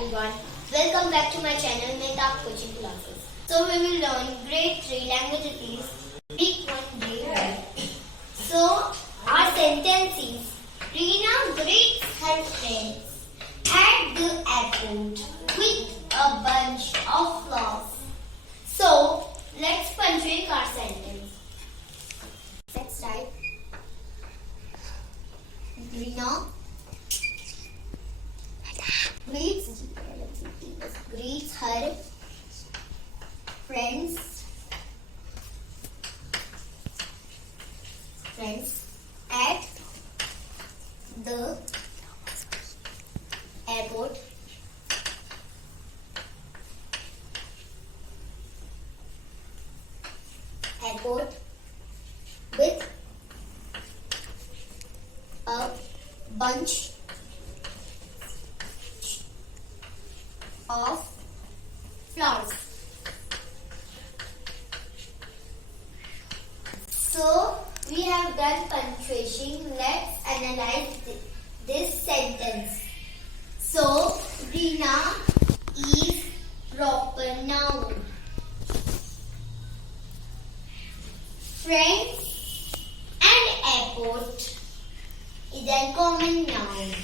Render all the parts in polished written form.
everyone, welcome back to my channel Mehtab coaching classes. So we will learn grade 3 language it is week 1 day 1. So our sentence is Reena greets her friends at the airport with a bunch of flowers. So let's punctuate our sentence. Let's write Reena greets her friends at the airport with a bunch of flowers. So we have done punctuation. Let's analyze this sentence. So Reena is proper noun. Friends and airport is a common noun.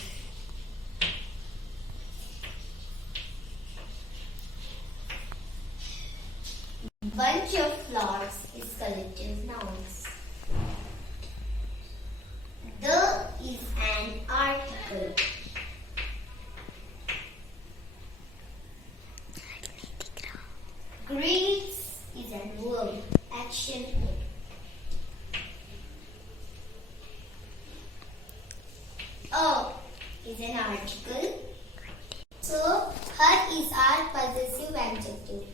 Bunch of flowers is collective nouns. The is an article. Greets is a verb, action word. A is an article. So her is our possessive adjective.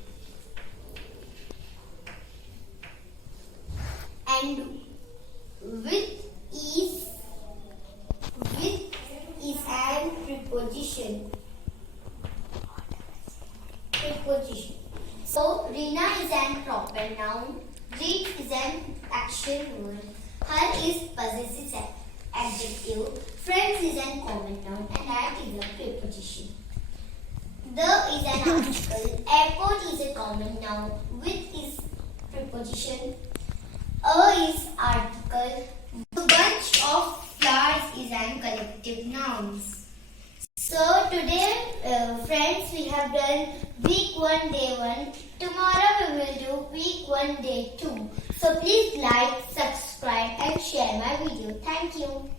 And with is an preposition. So Reena is an proper noun. Greet is an action word. Her is possessive adjective. Friends is an common noun, and at is a preposition. The is an article. Airport is a common noun. With is preposition. A is article. The bunch of flowers is an collective nouns. So today, friends, we have done week 1 day 1. Tomorrow we will do week 1 day 2. So please like, subscribe and share my video. Thank you.